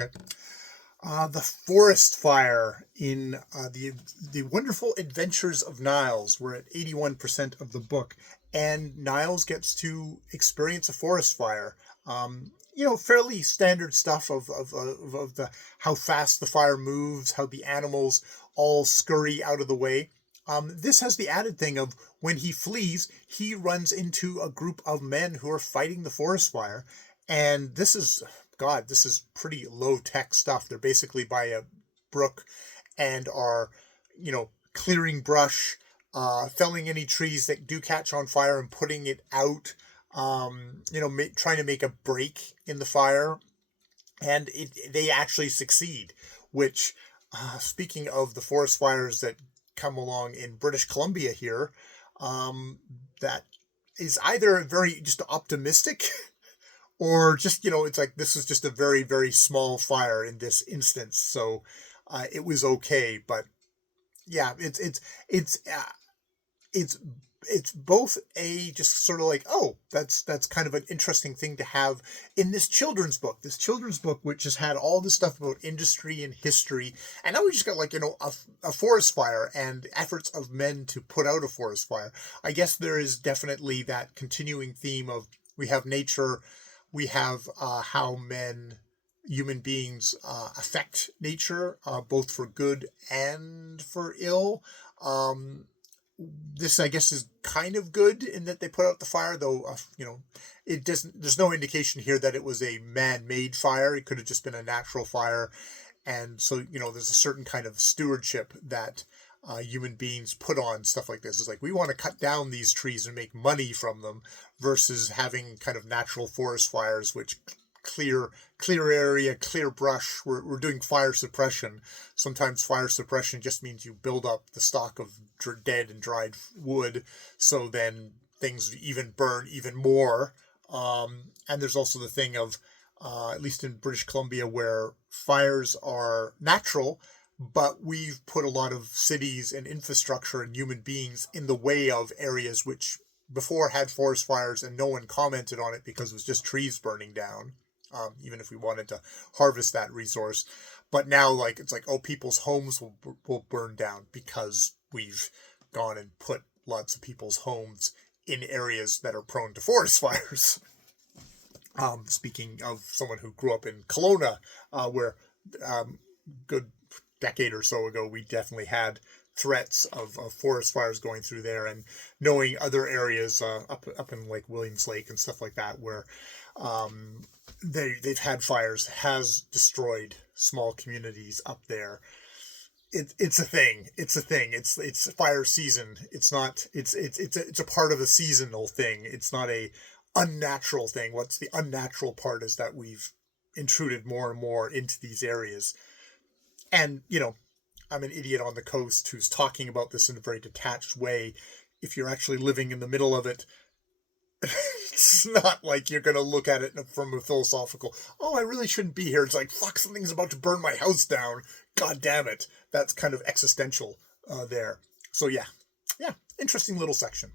Okay. The forest fire in the Wonderful Adventures of Niles. We're at 81% of the book, and Niles gets to experience a forest fire. Fairly standard stuff of the how fast the fire moves, how the animals all scurry out of the way. This has the added thing of when he flees, he runs into a group of men who are fighting the forest fire, and this is pretty low-tech stuff. They're basically by a brook and are, clearing brush, felling any trees that do catch on fire and putting it out, trying to make a break in the fire. And they actually succeed, which, speaking of the forest fires that come along in British Columbia here, that is either very just optimistic or just, it's like this is just a very, very small fire in this instance. So it was okay. But yeah, it's both a just sort of like, oh, that's kind of an interesting thing to have in this children's book, which has had all this stuff about industry and history. And now we just got a forest fire and efforts of men to put out a forest fire. I guess there is definitely that continuing theme of we have nature, we have how human beings affect nature, both for good and for ill. This, I guess, is kind of good in that they put out the fire, though, it doesn't, there's no indication here that it was a man-made fire. It could have just been a natural fire. And so, there's a certain kind of stewardship that human beings put on stuff like this. It's like, we want to cut down these trees and make money from them versus having kind of natural forest fires, which clear area, clear brush. We're doing fire suppression. Sometimes fire suppression just means you build up the stock of dead and dried wood, so then things even burn even more. And there's also the thing of, at least in British Columbia, where fires are natural, but we've put a lot of cities and infrastructure and human beings in the way of areas which before had forest fires and no one commented on it because it was just trees burning down, even if we wanted to harvest that resource. But now, it's like, oh, people's homes will burn down because we've gone and put lots of people's homes in areas that are prone to forest fires. Speaking of someone who grew up in Kelowna, where good decade or so ago, we definitely had threats of forest fires going through there, and knowing other areas up in like Williams Lake and stuff like that, where they've had fires, has destroyed small communities up there. It's a thing. It's fire season. It's a part of a seasonal thing. It's not a unnatural thing. What's the unnatural part is that we've intruded more and more into these areas. And, I'm an idiot on the coast who's talking about this in a very detached way. If you're actually living in the middle of it, it's not like you're going to look at it from a philosophical, oh, I really shouldn't be here. It's like, fuck, something's about to burn my house down. God damn it. That's kind of existential there. So yeah, interesting little section.